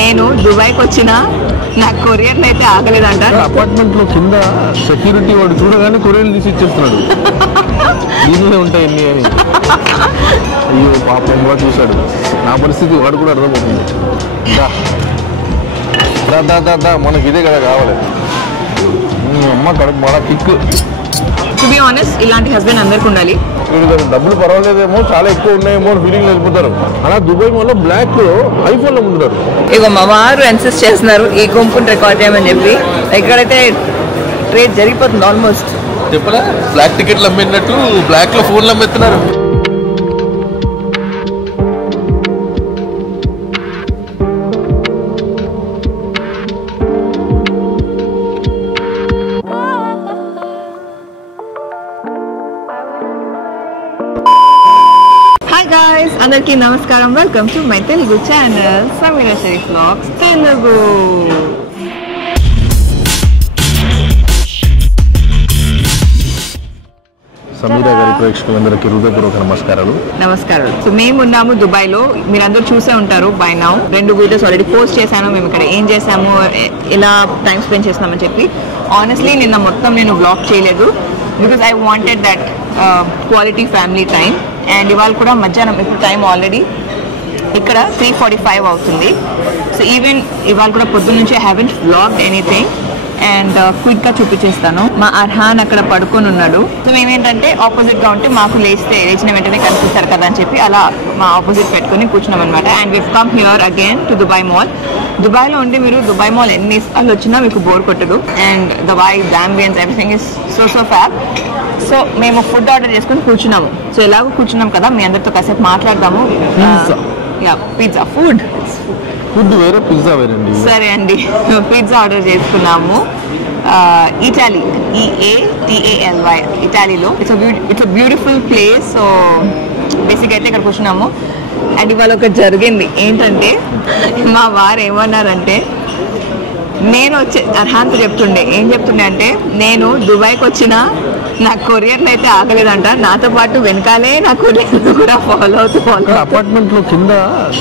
నేను దుబాయ్కి వచ్చిన నాకు కొరియర్లు అయితే ఆగలేదంట. అపార్ట్మెంట్ లో కింద సెక్యూరిటీ వాడు చూడగానే కొరియర్లు తీసి ఇచ్చేస్తున్నాడు. దీనిలో ఉంటాయి ఎన్ని అని. అయ్యో పాపం కూడా చూశాడు. నా పరిస్థితి వాడు కూడా అర్థమవుతుంది. దా మనకి ఇదే కదా కావాలి. అమ్మ కడుపు బాగా కిక్. టు బి ఆనెస్ట్ ఇలాంటి హస్బెండ్ అందరికి ఉండాలి. డబ్బులు పర్వాలేదేమో, చాలా ఎక్కువ ఉన్నాయేమో ఫీలింగ్ వెళ్ళిపోతారు. అలా దుబాయ్ వల్ల బ్లాక్ లో ఐఫోన్ లో ముందున్నారు. ఇక మా వారు ఇన్సిస్ట్ చేస్తున్నారు ఈ గుంపుని రికార్డ్ చేయమని చెప్పి. ఇక్కడైతే ట్రేడ్ జరిగిపోతుంది ఆల్మోస్ట్. చెప్పలా బ్లాక్ టికెట్లు అమ్మినట్టు బ్లాక్ లో ఫోన్లు అమ్మెత్తున్నారు. అందరికీ నమస్కారం. Welcome to my Telugu channel Sameera Sharif vlogs Telugu. Sameera గారి ప్రేక్షకులందరికీ హృదయపూర్వక నమస్కారాలు. సో మేము ఉన్నాము దుబాయ్ లో. మీరందరూ చూసే ఉంటారు by now. 2 videos already post చేశాను. మేము ఇక్కడ ఏం చేసాము, ఎలా టైం స్పెండ్ చేస్తామని చెప్పి. ఆనెస్ట్లీ నిన్న మొత్తం నేను వ్లాగ్ చేయలేదు because I wanted that quality family time. And ఇవాళ కూడా మధ్యాహ్నం, ఇప్పుడు టైం ఆల్రెడీ ఇక్కడ 3:45 అవుతుంది. సో ఈవెన్ ఇవాళ కూడా పొద్దున్న నుంచి ఐ హ్యావెంట్ వ్లాగ్డ్ ఎనీథింగ్. అండ్ క్విక్గా చూపించేస్తాను. మా అర్హాన్ అక్కడ పడుకొని ఉన్నాడు. సో మేమేంటంటే ఆపోజిట్గా ఉంటే మాకు లేచిన వెంటనే కనిపిస్తారు కదా అని చెప్పి అలా మా ఆపోజిట్ పెట్టుకుని కూర్చున్నాం అనమాట. And we come here again to Dubai mall. దుబాయ్లో ఉండి మీరు దుబాయ్ మాల్ ఎన్నిసార్లు వచ్చినా మీకు బోర్ కొట్టదు. And the vibes, ambience, everything is so fab. So మేము ఫుడ్ ఆర్డర్ చేసుకుని కూర్చున్నాము. సో ఎలాగో కూర్చున్నాం కదా, మీ అందరితో కాసేపు మాట్లాడదాము. పిజ్జా ఫుడ్ వేరే, పిజ్జా వేరే. సరే అండి, పిజ్జా ఆర్డర్ చేసుకున్నాము. ఇటాలీ, EATALY, ఇటాలీలో. It's a beautiful place. So basic అయితే ఇక్కడ కూర్చున్నాము. అండ్ ఇవాళ ఒకటి జరిగింది ఏంటంటే, మా వారు ఏమన్నారంటే, నేను అర్హాన్తో ఏం చెప్తుండే అంటే, నేను దుబాయ్కి వచ్చిన నాకు కొరియర్లు అయితే ఆగలేదంట. నాతో పాటు వెనకాలే నా కొరియర్లు కూడా ఫాలో అవుతూ అపార్ట్మెంట్ లో కింద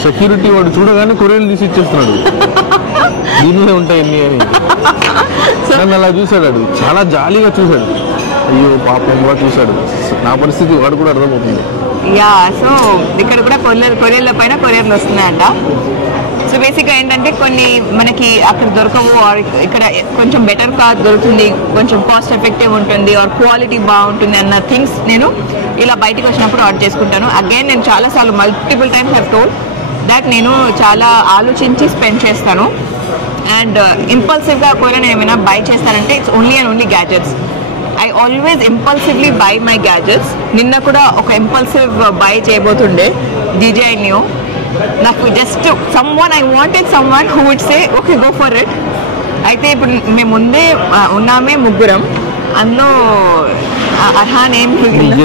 సెక్యూరిటీ వాడు చూడగానే కొరియర్లు తీసి ఇచ్చేస్తున్నాడు. దీనిలో ఉంటాయి ఎన్ని అని. నన్ను అలా చూశాడు. చాలా జాలీగా చూశాడు. అయ్యో పాపం కూడా చూశాడు. నా పరిస్థితి వాడు కూడా అర్థమవుతుంది. సో ఇక్కడ కూడా కొరియర్ల పైన కొరియర్లు వస్తున్నాయంట. సో బేసిక్గా ఏంటంటే కొన్ని మనకి అక్కడ దొరకవు, ఆర్ ఇక్కడ కొంచెం బెటర్ కార్ దొరుకుతుంది, కొంచెం కాస్ట్ ఎఫెక్టివ్ ఉంటుంది, ఆర్ క్వాలిటీ బాగుంటుంది అన్న థింగ్స్ నేను ఇలా బయటకు వచ్చినప్పుడు ఆర్డర్ చేసుకుంటాను. అగైన్ నేను చాలాసార్లు multiple times have told that నేను చాలా ఆలోచించి స్పెండ్ చేస్తాను. అండ్ ఇంపల్సివ్గా కూడా నేను ఏమైనా బై చేస్తానంటే it's only and only gadgets. I always impulsively buy my gadgets. నిన్న కూడా ఒక ఇంపల్సివ్ బై చేయబోతుండే DJI Neo. నాకు just I wanted someone who would say okay go for it. అయితే ఇప్పుడు మేము ముందే ఉన్నామే ముగ్గురం. అందులో అర్హాన్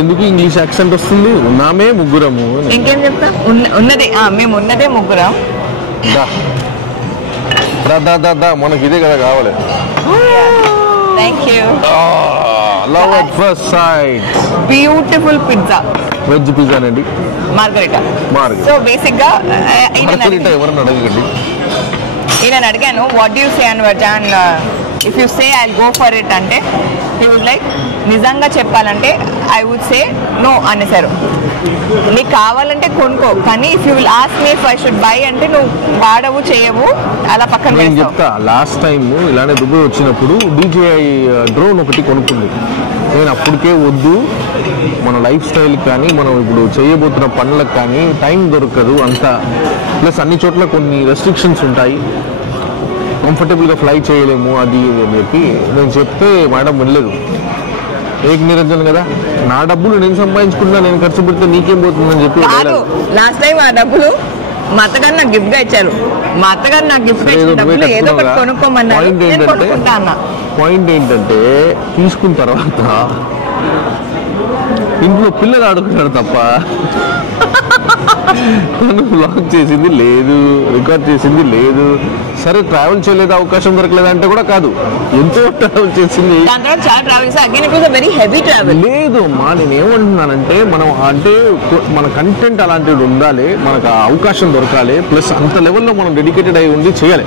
ఎందుకు ఇంగ్లీష్ యాక్సెంట్ వస్తుంది? ఉన్నామే ముగ్గురము. ఇంకేం చెప్తా, మేము ఉన్నదే ముగ్గురం. మనకి ఇదే కదా కావాలి. Thank you. Love at first sight. Beautiful pizza, veg pizza అండి, మార్గరిటా. సో బేసిక్ గా ఎవరన్నా అడగండి. నేను అడిగాను what do you say Anwarjan, if you say I go for it అంటే హీ వాజ్ లైక్, నిజంగా చెప్పాలంటే ఐ వుడ్ సే నో అనేసారు. నీకు కావాలంటే కొనుక్కో, కానీ if you will ask me if I should buy అంటే నువ్వు వాడవు, చేయవు, అలా పక్కన నేను చెప్తా. లాస్ట్ టైం ఇలానే దుబాయ్ వచ్చినప్పుడు DJI డ్రోన్ ఒకటి కొనుక్కుంది. నేను అప్పటికే వద్దు, మన లైఫ్ స్టైల్ కానీ మనం ఇప్పుడు చేయబోతున్న పనులకు కానీ టైం దొరకదు అంతా, ప్లస్ అన్ని చోట్ల కొన్ని రెస్ట్రిక్షన్స్ ఉంటాయి, కంఫర్టబుల్గా ఫ్లై చేయలేము అది అని చెప్పి నేను చెప్తే మేడం వినలేదు. ఏక నిరంజన్ కదా, నా డబ్బులు నేను సంపాదించుకుంటున్నా, నేను ఖర్చు పెడితే నీకేం పోతుందని చెప్పి. లాస్ట్ టైం ఆ డబ్బులు మా అత్తగారు నాకు గిఫ్ట్ గా ఇచ్చారు. మా అత్తగారు నాకు గిఫ్ట్ ఏదో ఒకటి కొనుక్కోమన్నారు. పాయింట్ ఏంటంటే తీసుకున్న తర్వాత ఇంట్లో పిల్లలు ఆడుకున్నాడు తప్ప తను బ్లాగ్ చేసింది లేదు, రికార్డ్ చేసింది లేదు. సరే ట్రావెల్ చేయలేదు, అవకాశం దొరకలేదు అంటే కూడా కాదు, ఎంతో ట్రావెల్ చేసింది. దాని తర్వాత చాలా ట్రావెల్ చేసి again it was a very heavy travel. లేదు అమ్మా, నేను ఏమంటున్నానంటే మనం అంటే మన కంటెంట్ అలాంటివి ఉండాలి, మనకు అవకాశం దొరకాలి, ప్లస్ అంత లెవెల్లో మనం డెడికేటెడ్ అయి ఉండి చేయాలి.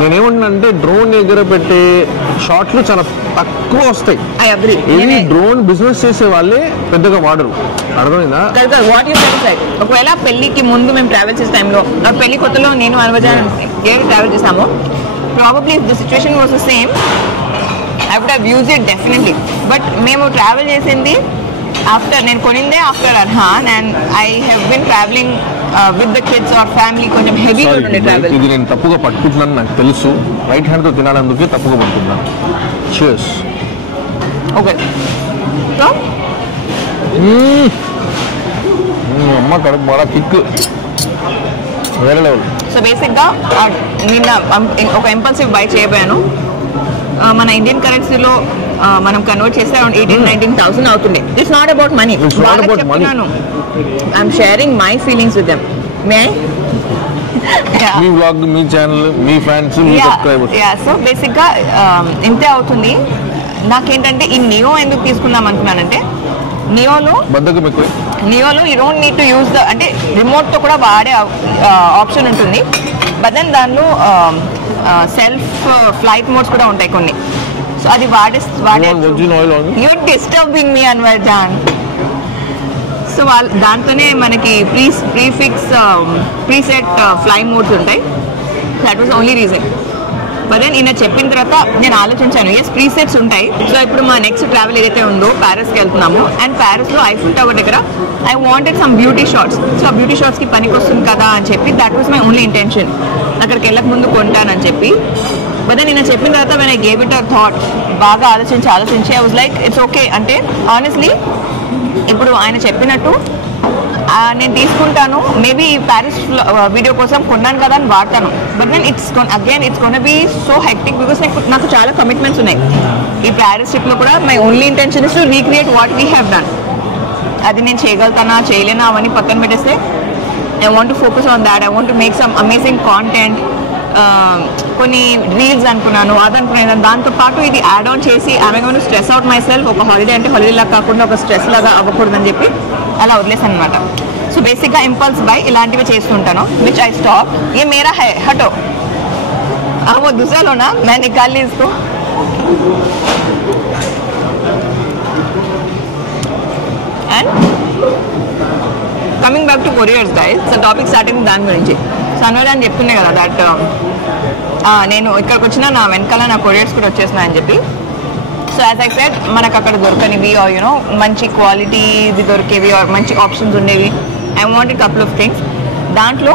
నేనేమంటున్నానంటే డ్రోన్ ఎగరబెట్టే షాట్లు చాలా తక్కువ వస్తాయి. ఇది డ్రోన్ బిజినెస్ చేసే వాళ్ళే పెద్దగా వాడరు, అర్థమైందా? ఒకవేళ పెళ్లికి ముందు మేము ట్రావెల్ చేసే టైంలో, పెళ్లి కొత్తలో నేను అనువజాన్ ట్రావెల్ చేసాము, probably the situation was the same, I would have used it definitely. But మేము ట్రావెల్ చేసింది ఆఫ్టర్, నేను కొనిందే after Arhaan, and I have been travelling with the kids or family, కొంచెం హెవీ ఉండే ట్రావెల్. ఇది నేను తప్పుగా పట్టుకుంటున్నాను నాకు తెలుసు, రైట్ హ్యాండ్తో తినాలందుకే తప్పుగా పట్టుకుంటున్నాను. Cheers. ఓకే, సో అమ్మ కడుపు బాగా కిక్ వేరే లెవెల్. సో బేసిక్గా నిన్న ఒక ఇంపల్సివ్ బై చేయబోయాను. మన ఇండియన్ కరెన్సీలో మనం కన్వర్ట్ చేస్తే అరౌండ్ 18,000-19,000 అవుతుంది. ఇట్స్ నాట్ అబౌట్ మనీ, చెప్తున్నాను. I'm sharing my feelings with them. మే మీ వ్లాగ్, మీ ఛానల్, మీ ఫ్యాన్స్, మీ సబ్స్క్రైబర్స్. సో బేసిక్గా ఇంతే అవుతుంది. నాకేంటంటే ఈ నియో ఎందుకు తీసుకుందాం అనుకున్నానంటే, నియోలో you don't need to use the, అంటే రిమోట్తో కూడా వాడే ఆప్షన్ ఉంటుంది. బట్ దెన్ దానిలో సెల్ఫ్ ఫ్లైట్ మోడ్స్ కూడా ఉంటాయి కొన్ని. సో అది వాడే యూర్ డిస్టర్బింగ్ మీ అన్వర్ జాన్. సో దాంట్లోనే మనకి ప్రీసెట్ ఫ్లై మోడ్స్ ఉంటాయి. That was only reason. But then ఈయన చెప్పిన తర్వాత నేను ఆలోచించాను, ఎస్ ప్రీసెట్స్ ఉంటాయి. సో ఇప్పుడు మా నెక్స్ట్ ట్రావెల్ ఏదైతే ఉందో ప్యారిస్కి వెళ్తున్నాము, అండ్ ప్యారిస్లో ఐఫిల్ టవర్ దగ్గర I wanted some beauty shots. So ఆ బ్యూటీ షాట్స్కి పనికి వస్తుంది కదా అని చెప్పి, that was my only intention, అక్కడికి వెళ్ళక ముందు కొంటానని చెప్పి. బట్ దెన్ నేను చెప్పిన తర్వాత when I gave it a thought, బాగా ఆలోచించి I was like it's okay. అంటే ఆనెస్ట్లీ ఇప్పుడు ఆయన చెప్పినట్టు నేను తీసుకుంటాను, మేబీ ఈ ప్యారిస్ వీడియో కోసం కొన్నాను కదా అని వాడతాను. But then it's gonna be so hectic, because నాకు చాలా కమిట్మెంట్స్ ఉన్నాయి. ఈ ప్యారిస్ ట్రిప్లో కూడా my only intention is to recreate what we have done. అది నేను చేయగలుగుతానా చేయలేనా అవన్నీ పక్కన పెట్టేస్తే I want to focus on that. I want to make some amazing content. కొన్ని రీల్స్ అనుకున్నాను, అదనుకున్నాను. దాంతోపాటు ఇది యాడ్ ఆన్ చేసి I'm going to stress out my self. ఒక హాలిడే అంటే హాలిడే లాగా కాకుండా ఒక స్ట్రెస్ లాగా అవ్వకూడదని చెప్పి అలా వదిలేసాను అనమాట. సో బేసిక్గా ఇంపల్స్ బై ఇలాంటివి చేస్తుంటాను, which I stop. A Mera high హటో वो दूसरा लो ना, मैं निकाल ली इसको. And coming back to couriers guys, so topic starting దాని గురించి. సో అన్వర్ అని చెప్తున్నాయి కదా దట్ నేను ఇక్కడికి వచ్చినా నా వెనకాల నా కొరియర్స్ కూడా వచ్చేసినాయని చెప్పి. సో యాజ్ ఐ సెడ్, మనకు అక్కడ దొరకనివి ఆర్ యూనో మంచి క్వాలిటీది దొరికేవి ఆర్ మంచి ఆప్షన్స్ ఉండేవి. I wanted couple of things. దాంట్లో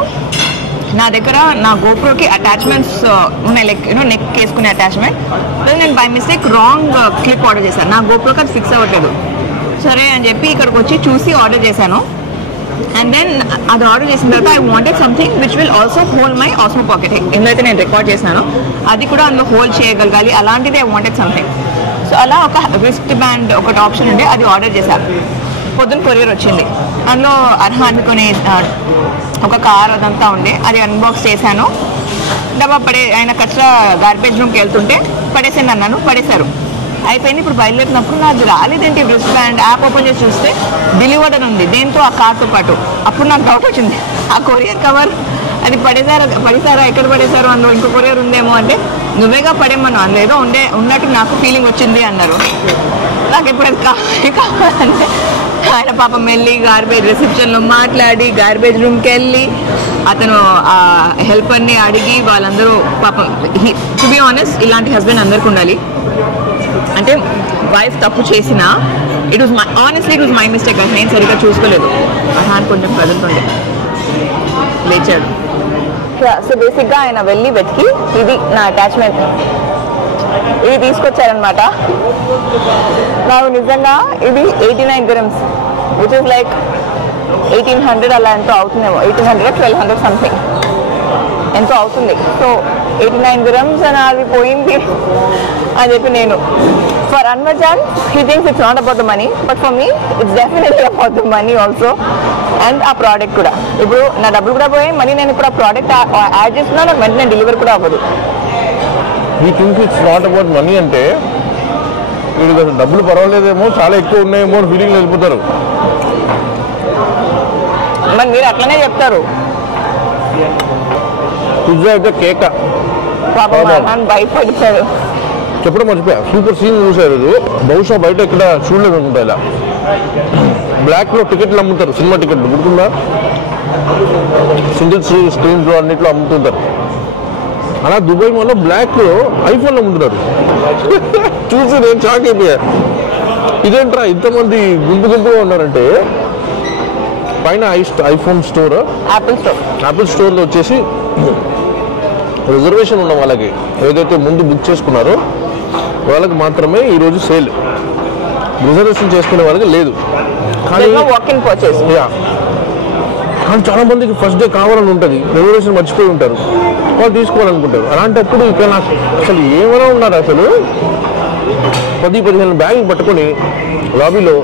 నా దగ్గర నా గోప్రోకి అటాచ్మెంట్స్ ఉన్నాయి, లైక్ యూనో నెక్ వేసుకునే అటాచ్మెంట్. నేను by mistake wrong clip order చేశాను, నా గోప్రోకి అది ఫిక్స్ అవ్వట్లేదు. సరే అని చెప్పి ఇక్కడికి వచ్చి చూసి ఆర్డర్ చేశాను. అండ్ దెన్ అది ఆర్డర్ చేసిన తర్వాత I wanted something which will also hold my Osmo pocket. ఎందుకైతే నేను రికార్డ్ చేశాను అది కూడా అందులో హోల్డ్ చేయగలగాలి, అలాంటిది ఐ వాంటెడ్ సంథింగ్. సో అలా ఒక రిస్ట్ బ్యాండ్ ఒకటి ఆప్షన్ ఉండే, అది ఆర్డర్ చేశాను. పొద్దున్న కొరియర్ వచ్చింది. అందులో అర్హాన్ కొని ఒక కార్ అదంతా ఉండే, అది అన్బాక్స్ చేశాను. డబ్బా ఆయన కచ్చరా గార్బేజ్ రూమ్కి వెళ్తుంటే పడేసాను అన్నాను, పడేశారు. అయిపోయింది. ఇప్పుడు బయలుదేరినప్పుడు నాకు రాలేదేంటి రిస్ట్ బ్యాండ్, యాప్ ఓపెన్ చేసి చూస్తే డెలివర్డ్ అని ఉంది, దేంతో ఆ కార్తో పాటు. అప్పుడు నాకు డౌట్ వచ్చింది, ఆ కొరియర్ కవర్ అది పడేసారా ఎక్కడ పడేశారు, అందులో ఇంకో కొరియర్ ఉందేమో అంటే, నువ్వేగా పడేమన్నా, అందులో ఏదో ఉన్నట్టు నాకు ఫీలింగ్ వచ్చింది అన్నారు. నాకు ఎప్పుడు అది కావాలంటే ఆయన పాపం వెళ్ళి గార్బేజ్ రిసెప్షన్లో మాట్లాడి గార్బేజ్ రూమ్కి వెళ్ళి అతను ఆ హెల్పర్ని అడిగి వాళ్ళందరూ పాపం. టు బి ఆనెస్ట్, ఇలాంటి హస్బెండ్ అందరికి ఉండాలి. అంటే వైఫ్ తప్పు చేసినా it was honestly it was my mistake. అంటే నేను సరిగ్గా చూసుకోలేదు. అర్హాన్ కొంచెం కదులుతుండే లేచాడు. సో బేసిక్గా ఆయన వెళ్ళి వెతికి ఇది నా అటాచ్మెంట్ ఇది తీసుకొచ్చారనమాట. నాకు నిజంగా ఇది 89 dirhams, విచ్ ఇస్ లైక్ 1800 అలా ఎంతో అవుతుందేమో, 1800 1200 సంథింగ్ ఎంతో అవుతుంది. సో 89 dirhams అని అది పోయింది అని చెప్పి నేను For Anvarjan, he thinks it's not about the money, but for me, it's definitely about the money also, and a product kuda. ఇప్పుడు నా డబ్బులు కూడా పోయి మళ్ళీ నేను ఇప్పుడు ఆ ప్రోడక్ట్ యాడ్ చేస్తున్నా నాకు వెంటనే డెలివరీ కూడా అవ్వదు. ఈ things it's not about money అంటే వీళ్ళు అసలు డబ్బులు పర్వాలేదేమో చాలా ఎక్కువ ఉన్నాయేమో అని ఫీలింగ్ వెళ్ళిపోతారు. మరి మీరు అట్లనే చెప్తారు. పిజ్జా అయితే కేక భయపడతారు. చెప్పడం మర్చిపోయా, సూపర్ సీన్ చూసారు. బహుశా బయట ఇక్కడ చూడలేదు అనుకుంటా. ఇలా బ్లాక్లో టికెట్లు అమ్ముతారు, సినిమా టికెట్లు గుర్తుందా? సింగిల్ స్క్రీన్స్లో అన్నిట్లో అమ్ముతుంటారు. అలా దుబాయ్ మాల్లో బ్లాక్లో ఐఫోన్లు అమ్ముతున్నారు. చూసి నేను షాక్ అయిపోయా, ఇదేంట్రా ఇంతమంది గుంపు గుంపుగా ఉన్నారంటే. పైన ఐఫోన్ స్టోర్, యాపిల్ స్టోర్లో వచ్చేసి రిజర్వేషన్ ఉన్న వాళ్ళకి ఏదైతే ముందు బుక్ చేసుకున్నారో వాళ్ళకి మాత్రమే ఈరోజు సేల్. రిజర్వేషన్ చేసుకునే వాళ్ళకి లేదు. కానీ చాలా మందికి ఫస్ట్ డే కావాలని ఉంటుంది, రిజర్వేషన్ మర్చిపోయి ఉంటారు, వాళ్ళు తీసుకోవాలనుకుంటారు. అలాంటప్పుడు ఇక్కడ నాకు అసలు ఏమైనా ఉన్నారు. అసలు 10-15 బ్యాగులు పట్టుకొని లాబీలో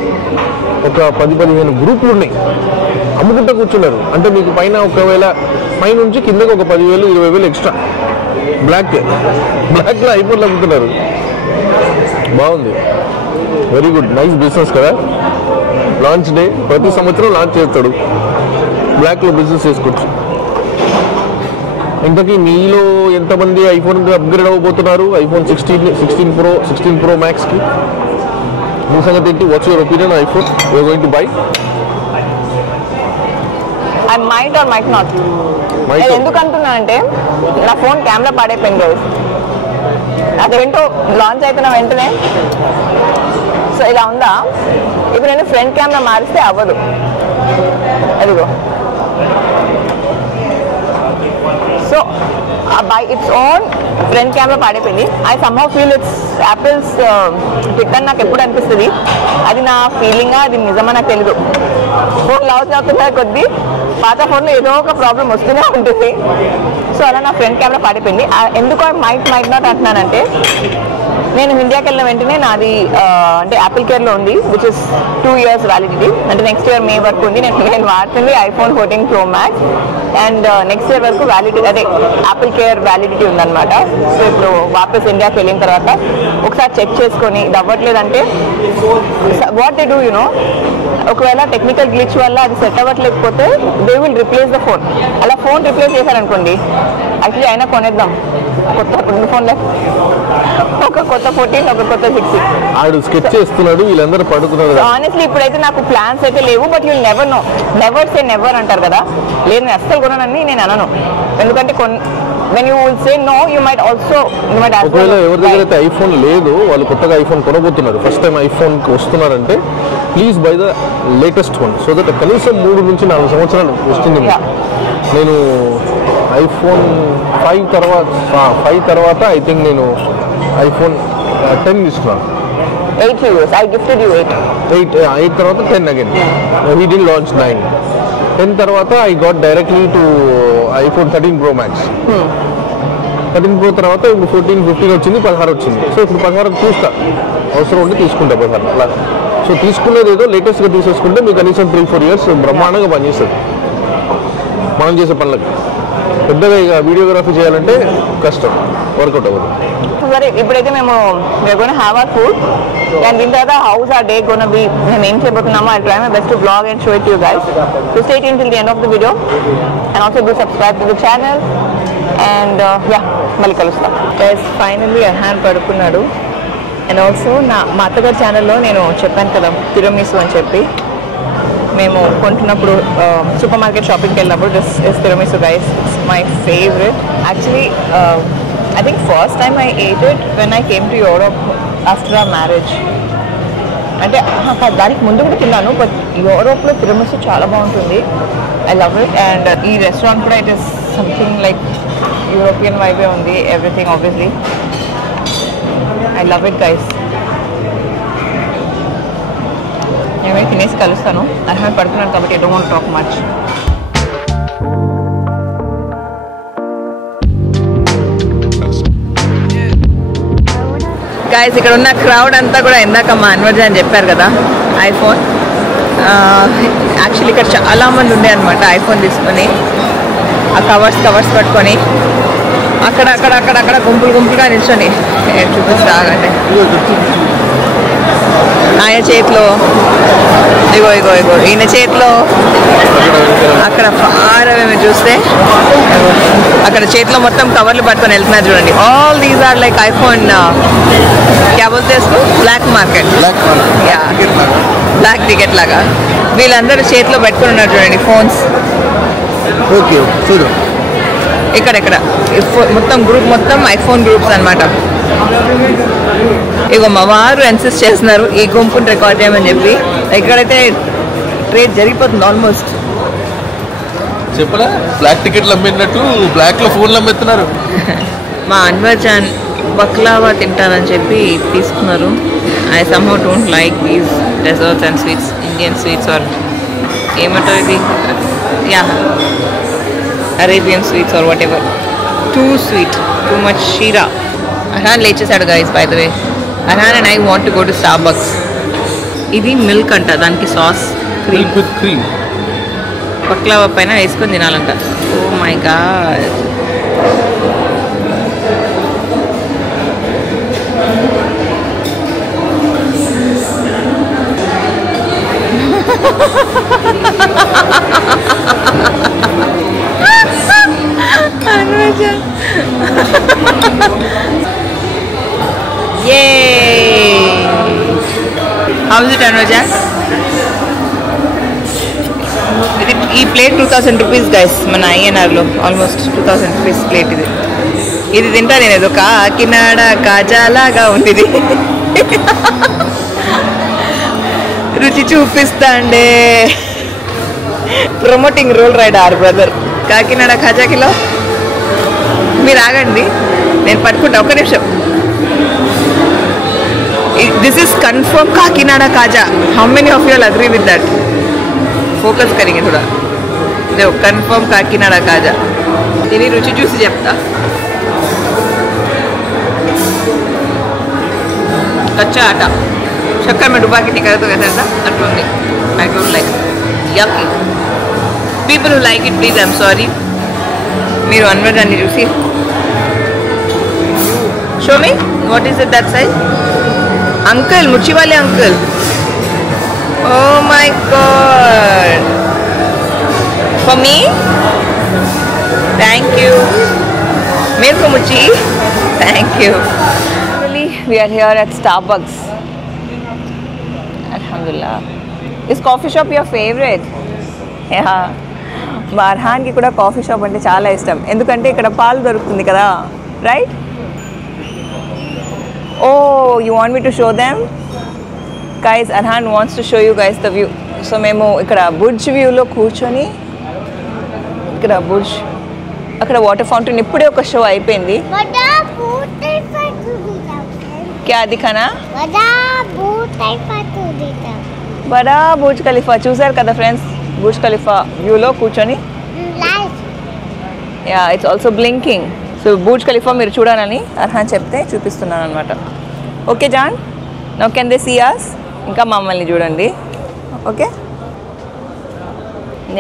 ఒక 10-15 గ్రూపులు ఉన్నాయి, అమ్ముకుంటూ కూర్చున్నారు. అంటే మీకు పైన ఒకవేళ పైనుంచి కిందకి ఒక 10,000-20,000 ఎక్స్ట్రా బ్లాక్లో ఐఫోన్లు అమ్ముతున్నారు. బాగుంది, వెరీ గుడ్, నైస్ బిజినెస్ కదా. లాంచ్ డే ప్రతి సంవత్సరం లాంచ్ చేస్తాడు, బ్లాక్లో బిజినెస్ చేసుకోవచ్చు. ఇంతకీ మీలో ఎంతమంది ఐఫోన్కి అప్గ్రేడ్ అవ్వబోతున్నారు? ఐఫోన్ 16 Pro Maxకి మీ సంగతి ఏంటి? What's your opinion? IPhone you are going to buy? I might or might not. నేను ఎందుకు అంటున్నా అంటే నా ఫోన్ కెమెరా పాడైపోయింది కదా, అదేంటో లాంచ్ అయిపోయిన వెంటనే. సో ఇలా ఉందా, ఇప్పుడు నేను ఫ్రంట్ కెమెరా మారిస్తే అవ్వదు. అదిగో, so by it's own front camera పాడైపోయింది. I somehow feel it's Apple's pick అని నాకు ఎప్పుడు అనిపిస్తుంది. అది నా ఫీలింగా, అది నిజమా నాకు తెలీదు. ఫోన్ లాస్ అవుతున్నా కొద్దీ పాత ఫోన్లో ఏదో ఒక ప్రాబ్లం వస్తూనే ఉంటుంది. సో అలా నా ఫ్రంట్ కెమెరా పాడైపోయింది. ఎందుకు మైట్ నాట్ అంటున్నానంటే, నేను ఇండియాకి వెళ్ళిన వెంటనే నాది అంటే యాపిల్ కేర్లో ఉంది, విచ్ ఇస్ 2 years వ్యాలిడిటీ. అంటే నెక్స్ట్ ఇయర్ మే వరకు ఉంది. నేను వాడుతుంది iPhone 14 Pro Max, and next year వరకు వ్యాలిడిటీ, అదే యాపిల్ కేర్ వ్యాలిడిటీ ఉందన్నమాట. సో ఇప్పుడు వాపస్ ఇండియాకి వెళ్ళిన తర్వాత ఒకసారి చెక్ చేసుకొని ఇది అవ్వట్లేదంటే వాట్ దే డూ యూనో, ఒకవేళ టెక్నికల్ గ్లిచ్ వల్ల అది సెట్ అవ్వట్లేకపోతే they will replace the phone. అలా ఫోన్ రిప్లేస్ చేశారనుకోండి, యాక్చువల్లీ అయినా కొనేద్దాం కొత్త 2 ఫోన్లే, ఒక కొత్త 14, ఒక కొత్త 16. ఆడు స్కెచ్ చేస్తున్నాడు, వీళ్ళందరూ పడుతున్నారు. ఆనెస్ట్లీ ఇప్పుడైతే నాకు ప్లాన్స్ అయితే లేవు, but you never know, never say never అంటారు కదా. లేదు నేను అస్సలు కొనని నేను అనను, ఎందుకంటే when you will say no, you might also ఒకవేళ ఎవరి దగ్గర అయితే ఐఫోన్ లేదు వాళ్ళు కొత్తగా ఐఫోన్ కొనబోతున్నారు, ఫస్ట్ టైం ఐఫోన్కి వస్తున్నారంటే please by the latest one, so that కనీసం 3 నుంచి 4 సంవత్సరాలు వస్తుంది. నేను ఐఫోన్ 5 తర్వాత ఐ థింక్ నేను ఐఫోన్ 10 తీసుకున్నాను. 8 years. I gifted you 8 తర్వాత 10 again. He didn't launch 9. 10 తర్వాత I got directly to iPhone 13 Pro Max. 13 Pro తర్వాత ఇప్పుడు 14, 15 వచ్చింది, 16 వచ్చింది. సో ఇప్పుడు 16 చూస్తా, అవసరం ఉంటే తీసుకుంటా 16 అలా. సో తీసుకునేది ఏదో లేటెస్ట్గా తీసేసుకుంటే మీకు కనీసం 3-4 years బ్రహ్మాండంగా పనిచేస్తుంది మనం చేసే పనులకి. పెద్దగా ఇక వీడియోగ్రఫీ చేయాలంటే కష్టం, వర్కౌట్ అవ్వదు. సరే ఇప్పుడైతే మేము హ్యావ్ అవర్ ఫుడ్ అండ్ దీని తర్వాత how's our day gonna be, మేము ఏం చేయబోతున్నామో I try my best to blog and show it you guys. So stay tuned till the end of the video and also do subscribe to the channel and yeah మళ్ళీ కలుస్తాం. Guys finally Ahan పడుకున్నాడు. And also మా అత్తగారి ఛానల్లో నేను చెప్పాను కదా tiramisu అని చెప్పి, మేము కొంటున్నప్పుడు సూపర్ మార్కెట్ షాపింగ్కి వెళ్ళినప్పుడు this is tiramisu guys, it's my favourite. Actually I think first time I ate it when I came to Europe after our marriage. అంటే దానికి ముందు కూడా తిన్నాను, బట్ యూరోప్లో తిరమిసు చాలా బాగుంటుంది. I love it. అండ్ ఈ రెస్టారెంట్ కూడా it is something like European వైబే ఉంది, everything obviously. I love it guys. నేను తినేసి కలుస్తాను. అర్హం పడుతున్నాను కాబట్టి I don't want to talk much. Guys ఇక్కడ ఉన్న క్రౌడ్ అంతా కూడా ఇందాక మా అన్వర్జ అని చెప్పారు కదా ఐఫోన్, యాక్చువల్లీ ఇక్కడ చాలా మంది ఉండే అనమాట ఐఫోన్ తీసుకొని ఆ కవర్స్ పట్టుకొని అక్కడ గుంపులుగా నిల్చొని చూపిస్తాగండి. ఆయన చేతిలో ఇగో ఈయన చేతిలో అక్కడ ఫారవేమో చూస్తే అక్కడ చేతిలో మొత్తం కవర్లు పట్టుకొని వెళ్తున్నారు చూడండి. All these are like iPhone క్యా బోల్తే ఇస్కో బ్లాక్ మార్కెట్, బ్లాక్ టికెట్ లాగా వీళ్ళందరూ చేతిలో పెట్టుకుని ఉన్నారు చూడండి ఫోన్స్. ఇక్కడ మొత్తం గ్రూప్ మొత్తం ఐఫోన్ గ్రూప్స్ అనమాట. ఇగో మా వారు ఇన్సిస్ట్ చేస్తున్నారు ఈ గుంపుని రికార్డ్ చేయమని చెప్పి. ఇక్కడైతే ట్రేడ్ జరిగిపోతుంది ఆల్మోస్ట్. చెప్పరా బ్లాక్ టికెట్లు అమ్మినట్టు బ్లాక్ లో ఫోన్లు అమ్మెత్తున్నారు. మా అన్వర్జాన్ బక్లావా తింటారని చెప్పి తీసుకున్నారు. I somehow don't like these desserts and sweets, Indian sweets or ఏమంటారు ఇది, Arabian sweets or whatever. Too sweet, too much sheera. Arhan లేచేసాడు guys, by the way. Arhan and I want to go to Starbucks. ఇది milk అంట, దానికి sauce cream baklava పైన వేసుకొని తినాలంట. Oh my God. Anurjan. Yay! How is it, Anurjan? ఈ plate 2000 rupees guys మన INR-లో. Almost 2000 rupees plate ఇది తింటా నేను. ఏదో కాకినాడ కాజా లాగా ఉంది ఇది. రుచి చూపిస్తాండే. Promoting roll ride or brother. Kakinada kaja kilo. మీరు ఆగండి, నేను పట్టుకుంటా ఒక్క నిమిషం. This is confirm Kakinada kaja. How many of you will agree with that? Focus కరింగే थोड़ा. देखो कन्फर्म काकीनाडा काजा. దీని రుచి చూసి చెప్తా. कच्चा आटा शक्कर में डुबा के नहीं करे तो कैसा रहता अटूंगी. I don't like yucky. People who like it, please, I'm sorry. మీరు అన్వర్జాన్ని చూసి show me what is it that size. Uncle, मुर्ची वाले uncle. Oh my god. For me? Thank you. मेरे को मुर्ची. Thank you. Finally, we are here at Starbucks. Alhamdulillah. Is coffee shop your favorite? Yeah. మా అర్హాన్కి కూడా coffee shop అంటే చాలా ఇష్టం. ఎందుకంటే ఇక్కడ పాలు దొరుకుతుంది కదా, right? Oh you want me to show them? Guys, Arhan wants to show you guys the view. So మేము ఇక్కడ బుర్జ్ వ్యూలో కూర్చొని, ఇక్కడ బుర్జ్, అక్కడ వాటర్ ఫౌంటైన్. ఇప్పుడే ఒక షో అయిపోయింది. క్యా దిఖానా? బడా బుర్జ్ ఖలీఫా చూసారు కదా ఫ్రెండ్స్. బుర్జ్ ఖలీఫా వ్యూలో కూర్చొని, yeah it's also blinking. So Burj Khalifa మీరు చూడాలని అర్హాన్ చెప్తే చూపిస్తున్నాను అనమాట. ఓకే జాన్, now can they see us? ఇంకా మమ్మల్ని చూడండి. Okay,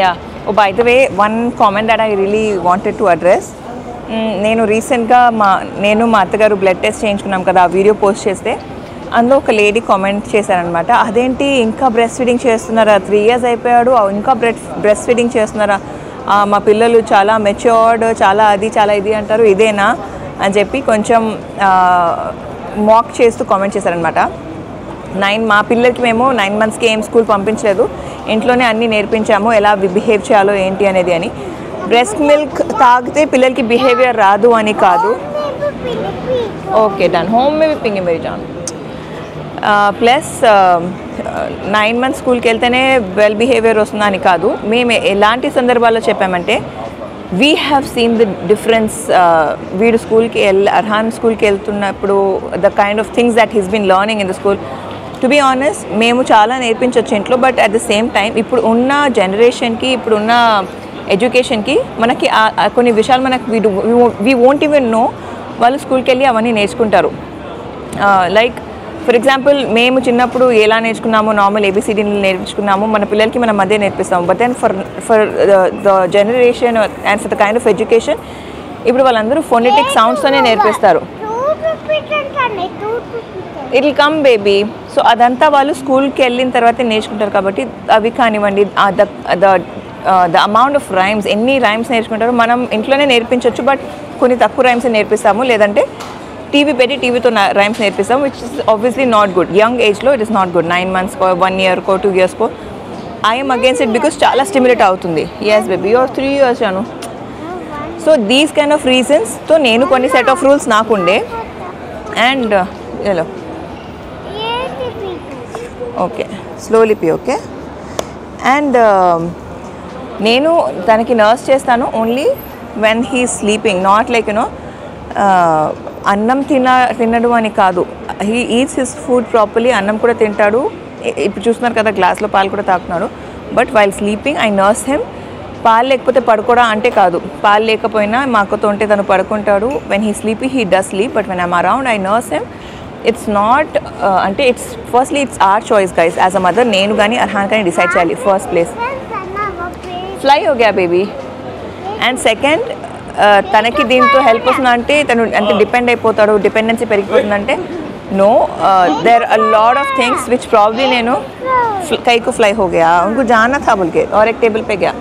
yeah. Oh by the way, one comment that I really wanted to address. నేను రీసెంట్గా నేను మా అత్తగారు బ్లడ్ టెస్ట్ చేయించుకున్నాం కదా, ఆ వీడియో పోస్ట్ చేస్తే అందులో ఒక లేడీ కామెంట్ చేశారనమాట. అదేంటి ఇంకా బ్రెస్ట్ ఫీడింగ్ చేస్తున్నారా, 3 years అయిపోయాడు ఇంకా బ్రెస్ట్ ఫీడింగ్ చేస్తున్నారా, మా పిల్లలు చాలా మెచ్యూర్డ్, చాలా ఇది అంటారు, ఇదేనా అని చెప్పి కొంచెం మాక్ చేస్తూ కామెంట్ చేశారనమాట. మా పిల్లలకి మేము 9 monthsకి ఏం స్కూల్ పంపించలేదు, ఇంట్లోనే అన్నీ నేర్పించాము ఎలా బిహేవ్ చేయాలో ఏంటి అనేది అని. బ్రెస్ట్ మిల్క్ తాగితే పిల్లలకి బిహేవియర్ రాదు అని కాదు. Okay done. హోమ్ మే పింగి మేరీ జాన్. ప్లస్ 9 months స్కూల్కి వెళ్తేనే వెల్ బిహేవియర్ వస్తుందా అని కాదు. మేము ఎలాంటి సందర్భాల్లో చెప్పామంటే, we have seen the difference. వీడు అర్హాన్ స్కూల్కి వెళ్తున్నప్పుడు the kind of things that he's been learning in the school. To be honest, మేము చాలా నేర్పించవచ్చు ఇంట్లో, but at the same time ఇప్పుడు ఉన్న జనరేషన్కి, ఇప్పుడున్న ఎడ్యుకేషన్కి మనకి కొన్ని విషయాలు మనకు వీ వోంట్ ఈవెన్ నో. వాళ్ళు స్కూల్కి వెళ్ళి అవన్నీ నేర్చుకుంటారు. లైక్ ఫర్ ఎగ్జాంపుల్ మేము చిన్నప్పుడు ఎలా నేర్చుకున్నాము నార్మల్ ఏబిసిడీని నేర్చుకున్నాము మన పిల్లలకి మనం అదే నేర్పిస్తాము. But then for the generation and for the kind of education ఇప్పుడు వాళ్ళందరూ ఫోనెటిక్ సౌండ్స్తోనే నేర్పిస్తారు. It will come baby. So అదంతా వాళ్ళు స్కూల్కి వెళ్ళిన తర్వాత నేర్చుకుంటారు. కాబట్టి అవి కానివ్వండి ద అమౌంట్ ఆఫ్ రైమ్స్, ఎన్ని రైమ్స్ నేర్చుకుంటారో మనం ఇంట్లోనే నేర్పించవచ్చు. బట్ కొన్ని తక్కువ రైమ్స్ నేర్పిస్తాము, లేదంటే టీవీ పెట్టి టీవీతో రైమ్స్ నేర్పిస్తాం, which is obviously not good. Young ఏజ్లో ఇట్ ఇస్ నాట్ గుడ్. 9 monthskో 1 yearకో 2 yearskో ఐఎమ్ అగేన్స్ట్ ఇట్ బికాస్ చాలా స్టిమ్యులేట్ అవుతుంది. ఎస్ బేబీ యూఆర్ 3 years అను. సో దీస్ కైండ్ ఆఫ్ రీజన్స్తో నేను కొన్ని సెట్ ఆఫ్ రూల్స్ నాకుండే. And hello okay slowly pee okay. And నేను తనకి నర్స్ చేస్తాను only when he sleeping, not like you know అన్నం తినడు అని కాదు. He eats his food properly, అన్నం కూడా తింటాడు. ఇప్పుడు చూస్తున్నారు కదా గ్లాస్లో పాలు కూడా తాగుతున్నాడు. But while sleeping I nurse him. పాలు లేకపోతే పడుకోవడం అంటే కాదు, పాలు లేకపోయినా మా అక్కతో ఉంటే తను పడుకుంటాడు. When he sleepy he does sleep, but when I'm around I nurse him. It's not అంటే it's firstly it's our choice guys. As a mother నేను కానీ అర్హాన్ కానీ డిసైడ్ చేయాలి ఫస్ట్ ప్లేస్. ఫ్లై హో గయా బేబీ. అండ్ సెకండ్ తనకి దీంతో help వస్తుందంటే తను అంటే డిపెండ్ అయిపోతాడు, డిపెండెన్సీ పెరిగిపోతుందంటే no. There a lot of things which probably నేను कई को फ्लाई हो गया, उनको जाना था बोल के और एक टेबल पे गया.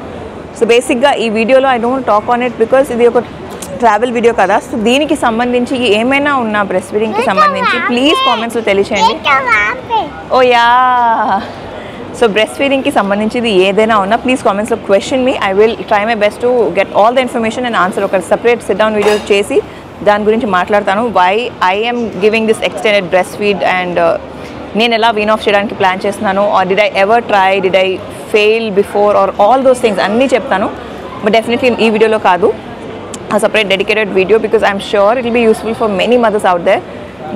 సో బేసిక్గా ఈ వీడియోలో I don't talk on it because ఇది ఒక ట్రావెల్ వీడియో కదా. సో దీనికి సంబంధించి ఏమైనా ఉన్నా బ్రెస్ట్ ఫీడింగ్కి సంబంధించి ప్లీజ్ కామెంట్స్లో తెలియచేయండి. Oh yeah. సో బ్రెస్ట్ ఫీడింగ్కి సంబంధించింది ఏదైనా ఉన్నా ప్లీజ్ కామెంట్స్లో question me. I will try my best to get all the information and answer. ఒక సెపరేట్ సిట్ డౌన్ వీడియో చేసి దాని గురించి మాట్లాడతాను. Why I'm giving this extended breast feed and నేను ఎలా వీన్ ఆఫ్ చేయడానికి ప్లాన్ చేస్తున్నాను, or did I ever try, did I fail before or all those things అన్నీ చెప్తాను. బట్ డెఫినెట్లీ ఈ వీడియోలో కాదు, a separate dedicated video because I'm sure it will be useful for many mothers out there.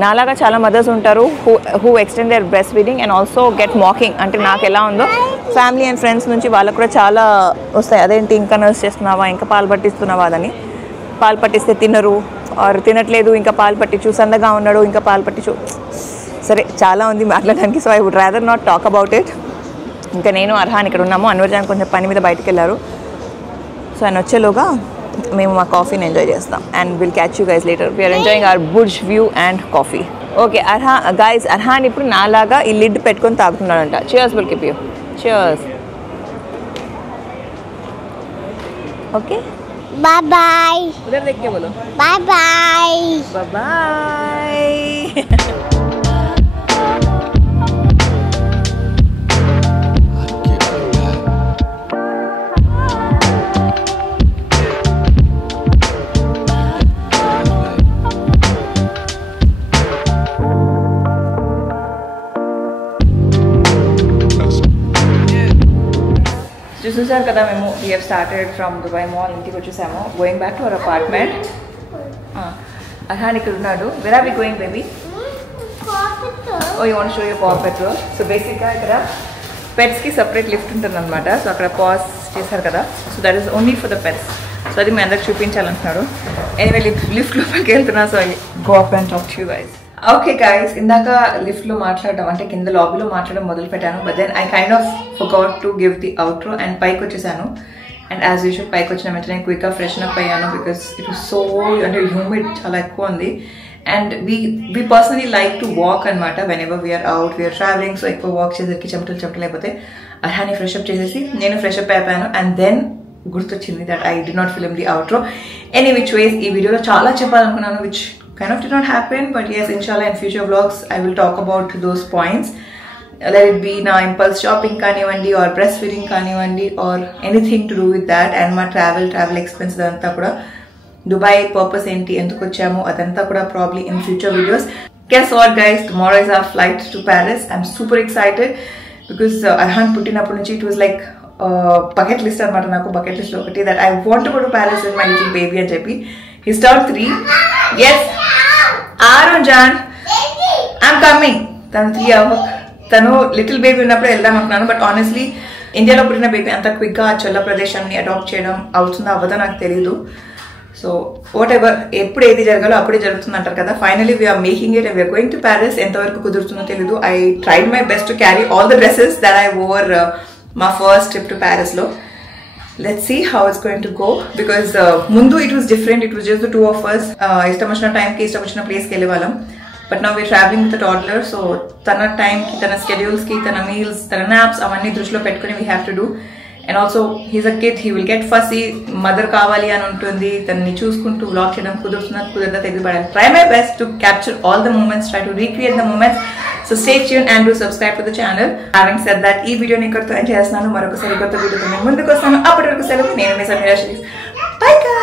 నాలాగా చాలా mothers ఉంటారు who extend their breastfeeding and also get mocking. అంటే నాకు ఎలా ఉందో ఫ్యామిలీ అండ్ ఫ్రెండ్స్ నుంచి వాళ్ళకు కూడా చాలా వస్తాయి. అదేంటి ఇంకా నర్స్ చేస్తున్నావా, ఇంకా పాలు పట్టిస్తున్నావా అని. పాలు పట్టిస్తే తినరు ఆర్ తినట్లేదు, ఇంకా పాలు పట్టించు, సన్నగా ఉన్నాడు ఇంకా పాలు పట్టించు. సరే చాలా ఉంది మాట్లాడడానికి. So I would rather not talk about it. ఇంకా నేను అర్హాన్ ఇక్కడ ఉన్నాము. అన్వర్జాన్ కొంచెం పని మీద బయటకు వెళ్ళారు. సో ఆయన వచ్చేలోగా మేము మా కాఫీని ఎంజాయ్ చేస్తాం. And will catch you guys later. We're enjoying our Burj view and coffee. Okay Arhaan ఇప్పుడు నాలాగా ఈ లిడ్ పెట్టుకొని తాగుతున్నాడంట. Cheers will keep you. Cheers. Okay bye bye. उधर देख के बोलो बाय बाय. Bye bye. చూసారు కదా మేము we have started from Dubai mall. ఇంటికి వచ్చేసాము. Going back to our apartment. Arhaan ఇక్కడ ఉన్నాడు. Where are we going baby? Oh you want show your Paw Patrol. So బేసిక్గా ఇక్కడ పెట్స్కి సపరేట్ లిఫ్ట్ ఉంటుందన్నమాట. సో అక్కడ పాజ్ చేశారు కదా, so that is only for the pets. So అది మీ అందరికి చూపించాలంటున్నాడు. ఎనీవే లిఫ్ట్ లోపలికి వెళ్తున్నా. So I go up and talk to you guys. Okay guys, ఇందాక లిఫ్ట్లో మాట్లాడడం అంటే కింద లాబీలో మాట్లాడడం మొదలు పెట్టాను. But then I kind of forgot to give the outro and పైకి వచ్చేసాను. అండ్ యాజ్ యూజువల్ పైకి వచ్చిన వెంటనే క్విక్గా ఫ్రెషన్ అప్ అయ్యాను బికాస్ ఇట్ వాస్ సో అంటే హ్యూమిడ్ చాలా ఎక్కువ ఉంది. And we personally like to walk అనమాట whenever we're out we're travelling. So ఎక్కువ వాక్ చేసేసరికి చెమటలు అయిపోతే అర్హాన్ని ఫ్రెష్ అప్ చేసేసి నేను ఫ్రెష్ అప్ అయిపోయాను. అండ్ దెన్ గుర్తొచ్చింది that I did not film the outro. Any which ways ఈ వీడియోలో చాలా చెప్పాలనుకున్నాను which kind of did not happen, but yes, inshallah in future vlogs I will talk about those points. Let it be na impulse shopping kanivandi or breastfeeding kanivandi or anything to do with that, and my travel expenses adantha kuda Dubai purpose enti enduku vachamo adantha kuda probably in future videos. Guess what guys, tomorrow is our flight to Paris. I'm super excited because Arhan puttinappudu nunchi it was like bucket list anamata. Naku bucket list lo okati that I want to go to Paris with my little baby ani cheppi. He's turned 3. Yes, Aaron Jan, I'm coming. తను 3 తను little baby ఉన్నప్పుడు వెళ్దాం అనుకున్నాను. But honestly ఇండియాలో పుట్టిన baby అంత క్విక్గా ఆ చల్ల ప్రదేశాన్ని అడాప్ట్ చేయడం అవుతుందా అవ్వదో నాకు తెలీదు. సో వాట్ ఎవర్ ఎప్పుడు ఏది జరగాలో అప్పుడే జరుగుతుంది అంటారు కదా. Finally we're making it and we're going to Paris. ఎంతవరకు కుదురుతుందో తెలీదు. I tried my best to carry all the dresses that I wore మా ఫస్ట్ ట్రిప్ టు ప్యారిస్ లో. Let's see how it's going to go because mundu it was different. It was just the two of us. Ishtam vachina time ki ishtam vachina place ki velle vallam. But now we're traveling with a toddler, so tana time ki, tana schedules ki, tana meals, tana naps avanni drushlo pettukoni we have to do. And also he's a kid, he will get fussy. Mother kavali ani untundi, tanni chuskuntu vlog cheyadam kudurtunda kudarda telli. But I'll try my best to capture all the moments, try to recreate the moments. So stay tuned and do subscribe to the channel. Having said that, ee video ni ikkadto end chestunanu. Marokasari kotta video tho munduku vastanu. Appadi varaku selevu. Nenu mi Samira Sharif. Bye guys.